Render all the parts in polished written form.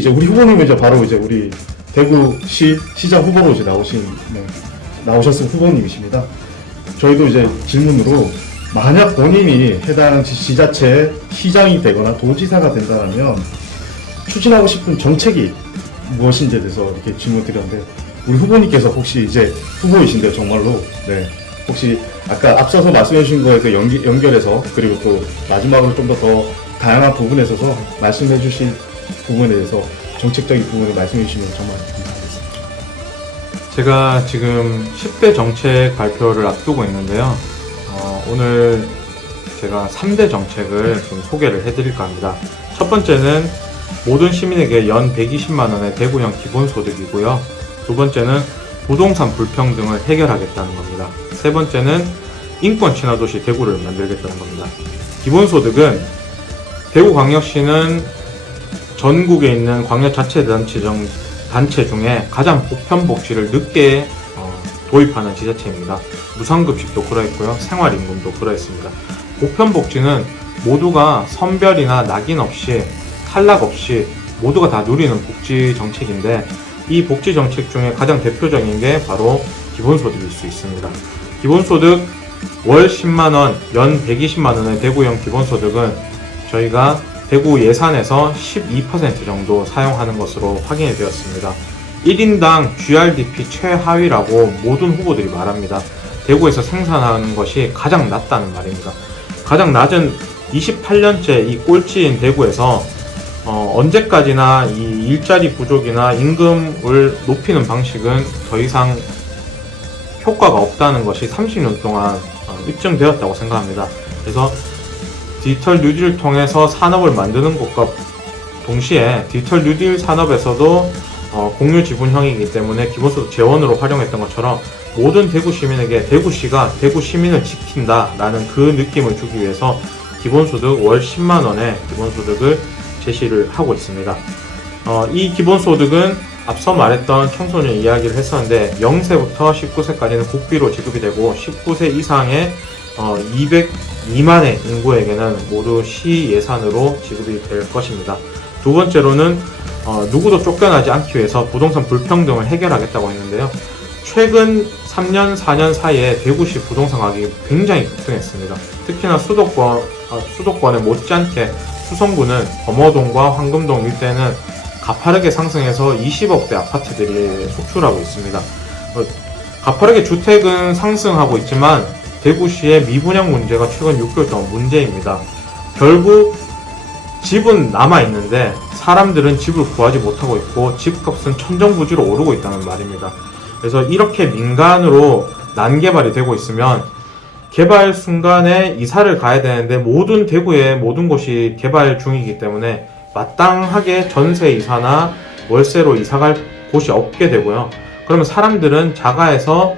이제 우리 후보님은 이제 바로 이제 우리 대구시 시장 후보로 이제 나오셨을 후보님이십니다. 저희도 이제 질문으로 만약 본인이 해당 지자체의 시장이 되거나 도지사가 된다면 추진하고 싶은 정책이 무엇인지에 대해서 이렇게 질문드렸는데 우리 후보님께서 혹시 이제 후보이신데요, 정말로. 네. 혹시 아까 앞서서 말씀해 주신 거에 그 연결해서 그리고 또 마지막으로 좀 더 다양한 부분에 있어서 말씀해 주신 부분에 대해서 정책적인 부분을 말씀해 주시면 정말 감사하겠습니다. 제가 지금 10대 정책 발표를 앞두고 있는데요. 오늘 제가 3대 정책을 좀 소개를 해드릴까 합니다. 첫 번째는 모든 시민에게 연 120만원의 대구형 기본소득이고요. 두 번째는 부동산 불평등을 해결하겠다는 겁니다. 세 번째는 인권 친화도시 대구를 만들겠다는 겁니다. 기본소득은 대구광역시는 전국에 있는 광역자치단체 중에 가장 보편복지를 늦게 도입하는 지자체입니다. 무상급식도 그러했고요. 생활임금도 그러했습니다. 보편복지는 모두가 선별이나 낙인 없이 탈락 없이 모두가 다 누리는 복지 정책인데 이 복지 정책 중에 가장 대표적인 게 바로 기본소득일 수 있습니다. 기본소득 월 10만원, 연 120만원의 대구형 기본소득은 저희가 대구 예산에서 12% 정도 사용하는 것으로 확인이 되었습니다. 1인당 GRDP 최하위라고 모든 후보들이 말합니다. 대구에서 생산하는 것이 가장 낮다는 말입니다. 가장 낮은 28년째 이 꼴찌인 대구에서 언제까지나 이 일자리 부족이나 임금을 높이는 방식은 더 이상 효과가 없다는 것이 30년 동안 입증되었다고 생각합니다. 그래서 디지털 뉴딜을 통해서 산업을 만드는 것과 동시에 디지털 뉴딜 산업에서도 공유 지분형이기 때문에 기본소득 재원으로 활용했던 것처럼 모든 대구 시민에게 대구시가 대구 시민을 지킨다라는 그 느낌을 주기 위해서 기본소득 월 10만원의 기본소득을 제시를 하고 있습니다. 이 기본소득은 앞서 말했던 청소년 이야기를 했었는데 0세부터 19세까지는 국비로 지급이 되고 19세 이상의 202만의 인구에게는 모두 시 예산으로 지급이 될 것입니다. 두 번째로는 누구도 쫓겨나지 않기 위해서 부동산 불평등을 해결하겠다고 했는데요. 최근 3년, 4년 사이에 대구시 부동산 가격이 굉장히 급등했습니다. 특히나 수도권에 못지않게 수성구는 범어동과 황금동 일대는 가파르게 상승해서 20억대 아파트들이 속출하고 있습니다. 가파르게 주택은 상승하고 있지만 대구시의 미분양 문제가 최근 6개월 동안 문제입니다. 결국 집은 남아있는데 사람들은 집을 구하지 못하고 있고 집값은 천정부지로 오르고 있다는 말입니다. 그래서 이렇게 민간으로 난개발이 되고 있으면 개발 순간에 이사를 가야 되는데 모든 대구의 모든 곳이 개발 중이기 때문에 마땅하게 전세 이사나 월세로 이사갈 곳이 없게 되고요. 그러면 사람들은 자가에서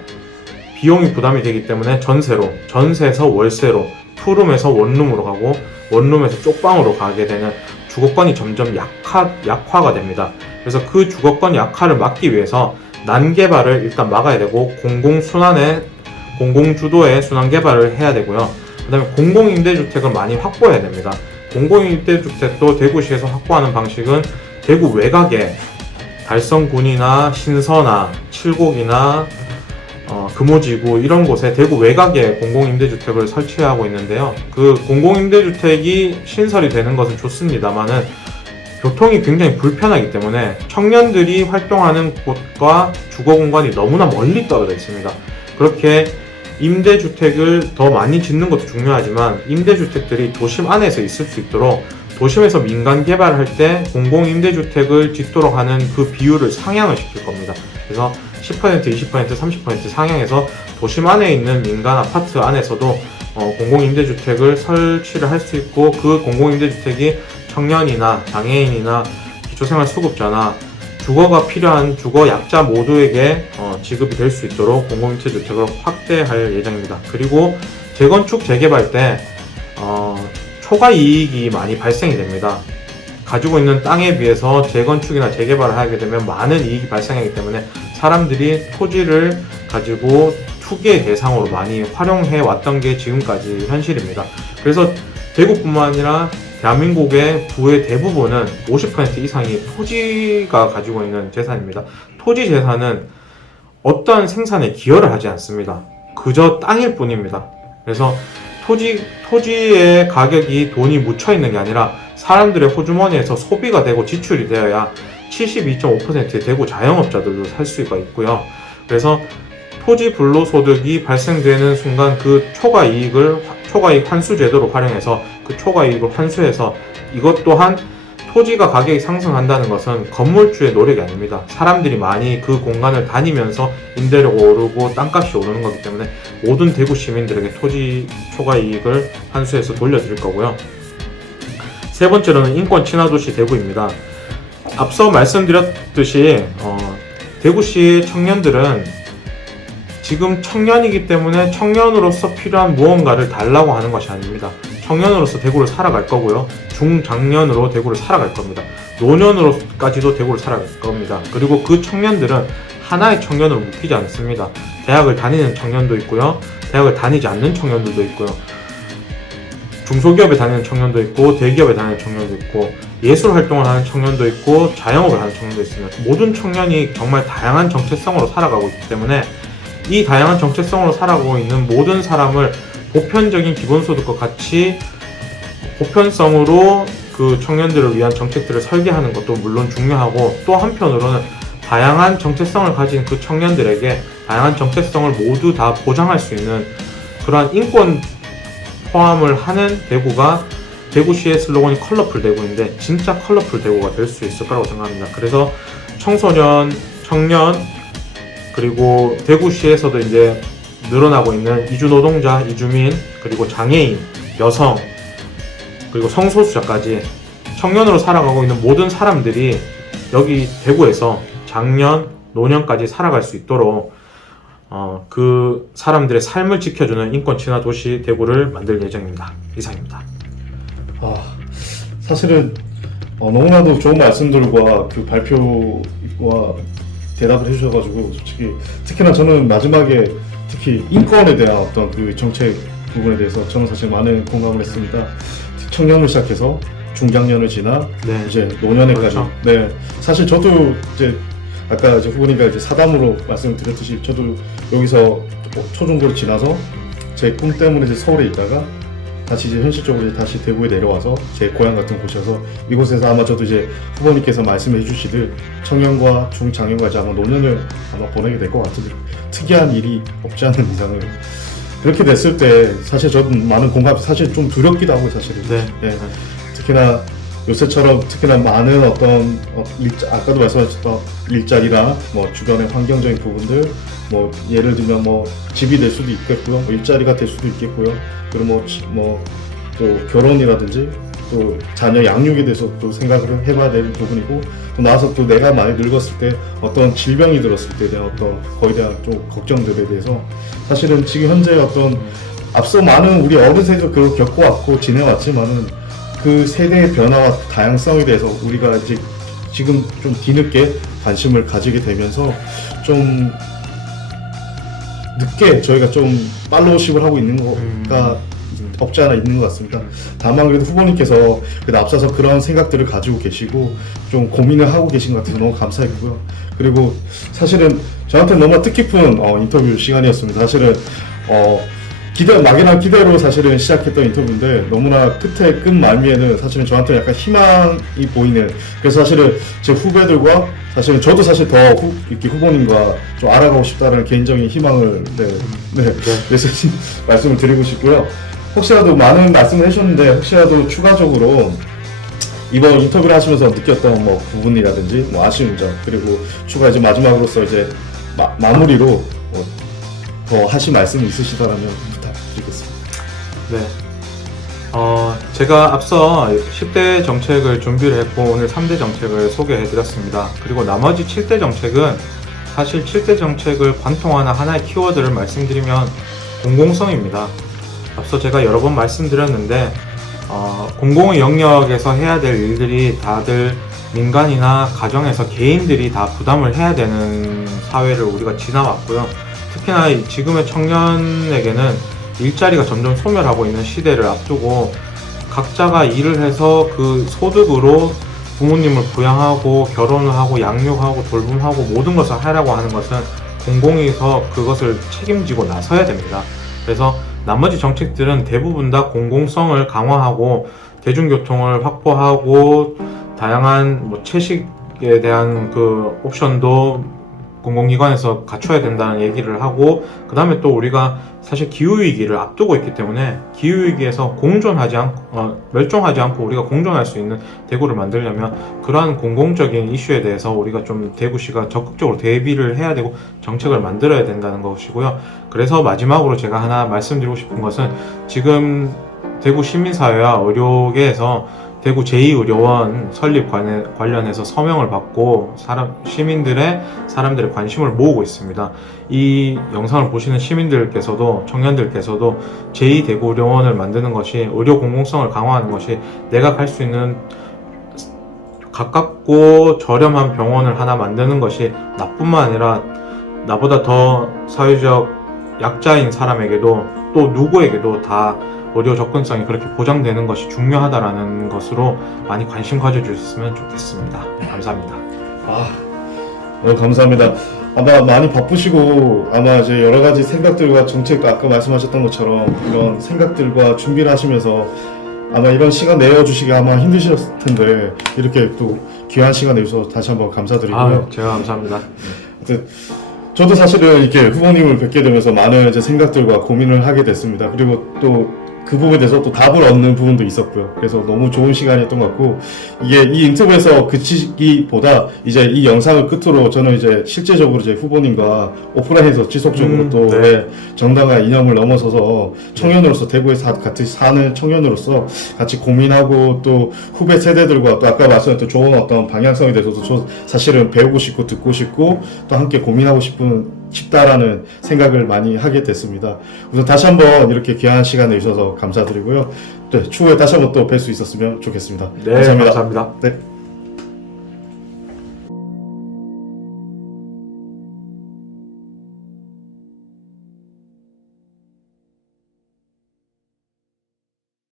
비용이 부담이 되기 때문에 전세에서 월세로, 투룸에서 원룸으로 가고 원룸에서 쪽방으로 가게 되는 주거권이 점점 약화가 됩니다. 그래서 그 주거권 약화를 막기 위해서 난개발을 일단 막아야 되고 공공주도의 순환개발을 해야 되고요. 그 다음에 공공임대주택을 많이 확보해야 됩니다. 공공임대주택도 대구시에서 확보하는 방식은 대구 외곽에 달성군이나 신서나 칠곡이나 금오지구 이런 곳에 대구 외곽에 공공임대주택을 설치하고 있는데요. 그 공공임대주택이 신설이 되는 것은 좋습니다만은 교통이 굉장히 불편하기 때문에 청년들이 활동하는 곳과 주거공간이 너무나 멀리 떨어져 있습니다. 그렇게 임대주택을 더 많이 짓는 것도 중요하지만 임대주택들이 도심 안에서 있을 수 있도록 도심에서 민간 개발할 때 공공임대주택을 짓도록 하는 그 비율을 상향을 시킬 겁니다. 그래서 10%, 20%, 30% 상향해서 도심 안에 있는 민간 아파트 안에서도 공공임대주택을 설치를 할 수 있고 그 공공임대주택이 청년이나 장애인이나 기초생활수급자나 주거가 필요한 주거 약자 모두에게 지급이 될 수 있도록 공공임대주택을 확대할 예정입니다. 그리고 재건축, 재개발 때 초과 이익이 많이 발생이 됩니다. 가지고 있는 땅에 비해서 재건축이나 재개발을 하게 되면 많은 이익이 발생하기 때문에 사람들이 토지를 가지고 투기의 대상으로 많이 활용해 왔던 게 지금까지 현실입니다. 그래서 대구뿐만 아니라 대한민국의 부의 대부분은 50% 이상이 토지가 가지고 있는 재산입니다. 토지 재산은 어떠한 생산에 기여를 하지 않습니다. 그저 땅일 뿐입니다. 그래서 토지의 가격이 돈이 묻혀 있는 게 아니라 사람들의 호주머니에서 소비가 되고 지출이 되어야 72.5%의 대구 자영업자들도 살 수가 있고요. 그래서 토지 불로소득이 발생되는 순간 그 초과이익 환수 제도로 활용해서 그 초과이익을 환수해서 이것 또한 토지가 가격이 상승한다는 것은 건물주의 노력이 아닙니다. 사람들이 많이 그 공간을 다니면서 임대료가 오르고 땅값이 오르는 거기 때문에 모든 대구 시민들에게 토지 초과이익을 환수해서 돌려드릴 거고요. 세 번째로는 인권 친화도시 대구입니다. 앞서 말씀드렸듯이 대구시의 청년들은 지금 청년이기 때문에 청년으로서 필요한 무언가를 달라고 하는 것이 아닙니다. 청년으로서 대구를 살아갈 거고요. 중장년으로 대구를 살아갈 겁니다. 노년으로까지도 대구를 살아갈 겁니다. 그리고 그 청년들은 하나의 청년으로 묶이지 않습니다. 대학을 다니는 청년도 있고요. 대학을 다니지 않는 청년들도 있고요. 중소기업에 다니는 청년도 있고 대기업에 다니는 청년도 있고 예술 활동을 하는 청년도 있고 자영업을 하는 청년도 있습니다. 모든 청년이 정말 다양한 정체성으로 살아가고 있기 때문에 이 다양한 정체성으로 살아가고 있는 모든 사람을 보편적인 기본소득과 같이 보편성으로 그 청년들을 위한 정책들을 설계하는 것도 물론 중요하고 또 한편으로는 다양한 정체성을 가진 그 청년들에게 다양한 정체성을 모두 다 보장할 수 있는 그러한 인권 포함을 하는 대구가 대구시의 슬로건이 컬러풀 대구인데 진짜 컬러풀 대구가 될 수 있을 거라고 생각합니다. 그래서 청소년, 청년 그리고 대구시에서도 이제 늘어나고 있는 이주 노동자, 이주민, 그리고 장애인, 여성, 그리고 성소수자까지 청년으로 살아가고 있는 모든 사람들이 여기 대구에서 장년, 노년까지 살아갈 수 있도록 그 사람들의 삶을 지켜주는 인권 친화 도시 대구를 만들 예정입니다. 이상입니다. 사실은 너무나도 좋은 말씀들과 그 발표와 대답을 해주셔가지고 솔직히 특히나 저는 마지막에 특히 인권에 대한 어떤 그 정책 부분에 대해서 저는 사실 많은 공감을 했습니다. 청년을 시작해서 중장년을 지나 네. 이제 노년에까지. 그렇죠. 네, 사실 저도 이제 아까 이제 후보님과 이제 사담으로 말씀을 드렸듯이 저도 여기서 초중고를 지나서 제 꿈 때문에 이제 서울에 있다가 다시 이제 현실적으로 이제 다시 대구에 내려와서 제 고향 같은 곳이어서 이곳에서 아마 저도 이제 후보님께서 말씀해 주시듯 청년과 중장년과 이제 아마 노년을 아마 보내게 될 것 같은데 특이한 일이 없지 않은 이상은 그렇게 됐을 때 사실 저도 많은 공감, 사실 좀 두렵기도 하고 사실은. 네. 네. 특히나 요새처럼 특히나 많은 어떤 아까도 말씀하셨던 일자리나 뭐 주변의 환경적인 부분들 뭐 예를 들면 뭐 집이 될 수도 있겠고요, 뭐 일자리가 될 수도 있겠고요, 그리고 뭐 또 결혼이라든지 또 자녀 양육에 대해서 또 생각을 해봐야 되는 부분이고 또 나와서 또 내가 많이 늙었을 때 어떤 질병이 들었을 때에 대한 어떤 거에 대한 좀 걱정들에 대해서 사실은 지금 현재 어떤 앞서 많은 우리 어른 세대도 그걸 겪어왔고 지내왔지만은 그 세대의 변화와 다양성에 대해서 우리가 이제 지금 좀 뒤늦게 관심을 가지게 되면서 좀 늦게 저희가 좀 팔로우십을 하고 있는 거가 없지 않아 있는 것 같습니다. 다만 그래도 후보님께서 그래도 앞서서 그런 생각들을 가지고 계시고 좀 고민을 하고 계신 것 같아서 너무 감사했고요. 그리고 사실은 저한테 너무 뜻깊은 인터뷰 시간이었습니다. 사실은 막연한 기대로 사실은 시작했던 인터뷰인데 너무나 끝 말미에는 사실은 저한테 약간 희망이 보이는, 그래서 사실은 제 후배들과 사실은 저도 사실 더 이렇게 후보님과 좀 알아가고 싶다는 개인적인 희망을 그래서 말씀을 드리고 싶고요. 혹시라도 많은 말씀을 해주셨는데 혹시라도 추가적으로 이번 인터뷰를 하시면서 느꼈던 뭐 부분이라든지 뭐 아쉬운 점, 그리고 추가 이제 마지막으로서 이제 마무리로 더 하실 말씀이 있으시다라면 부탁드리겠습니다. 네. 제가 앞서 10대 정책을 준비를 했고 오늘 3대 정책을 소개해 드렸습니다. 그리고 나머지 7대 정책은 사실 7대 정책을 관통하는 하나의 키워드를 말씀드리면 공공성입니다. 앞서 제가 여러 번 말씀드렸는데 공공의 영역에서 해야 될 일들이 다들 민간이나 가정에서 개인들이 다 부담을 해야 되는 사회를 우리가 지나왔고요. 특히나 지금의 청년에게는 일자리가 점점 소멸하고 있는 시대를 앞두고 각자가 일을 해서 그 소득으로 부모님을 부양하고 결혼을 하고 양육하고 돌봄하고 모든 것을 하려고 하는 것은 공공에서 그것을 책임지고 나서야 됩니다. 그래서 나머지 정책들은 대부분 다 공공성을 강화하고 대중교통을 확보하고 다양한 뭐 채식에 대한 그 옵션도 공공기관에서 갖춰야 된다는 얘기를 하고, 그 다음에 또 우리가 사실 기후위기를 앞두고 있기 때문에 기후위기에서 멸종하지 않고 우리가 공존할 수 있는 대구를 만들려면 그러한 공공적인 이슈에 대해서 우리가 좀 대구시가 적극적으로 대비를 해야 되고 정책을 만들어야 된다는 것이고요. 그래서 마지막으로 제가 하나 말씀드리고 싶은 것은 지금 대구 시민사회와 의료계에서 대구 제2의료원 설립 관련해서 서명을 받고 사람들의 관심을 모으고 있습니다. 이 영상을 보시는 시민들께서도 청년들께서도 제2대구의료원을 만드는 것이 의료 공공성을 강화하는 것이 내가 갈 수 있는 가깝고 저렴한 병원을 하나 만드는 것이 나뿐만 아니라 나보다 더 사회적 약자인 사람에게도 또 누구에게도 다 의료 접근성이 그렇게 보장되는 것이 중요하다라는 것으로 많이 관심 가져주셨으면 좋겠습니다. 감사합니다. 감사합니다. 아마 많이 바쁘시고 아마 이제 여러 가지 생각들과 정책 아까 말씀하셨던 것처럼 이런 생각들과 준비를 하시면서 아마 이런 시간 내어주시기 아마 힘드셨을 텐데 이렇게 또 귀한 시간 내주셔서 다시 한번 감사드리고요. 제가 감사합니다. 하여튼 저도 사실은 이렇게 후보님을 뵙게 되면서 많은 이제 생각들과 고민을 하게 됐습니다. 그리고 또 그 부분에 대해서 또 답을 얻는 부분도 있었고요. 그래서 너무 좋은 시간이었던 것 같고, 이게 이 인터뷰에서 그치기보다 이제 이 영상을 끝으로 저는 이제 실제적으로 이제 후보님과 오프라인에서 지속적으로 또 네. 정당과 이념을 넘어서서 청년으로서 대구에서 같이 사는 청년으로서 같이 고민하고 또 후배 세대들과 또 아까 말씀드렸던 좋은 어떤 방향성에 대해서도 저 사실은 배우고 싶고 듣고 싶고 또 함께 고민하고 싶다라는 생각을 많이 하게 됐습니다. 우선 다시 한번 이렇게 귀한 시간 내주셔서 감사드리고요. 네, 추후에 다시 한번 또 뵐 수 있었으면 좋겠습니다. 네, 감사합니다. 네.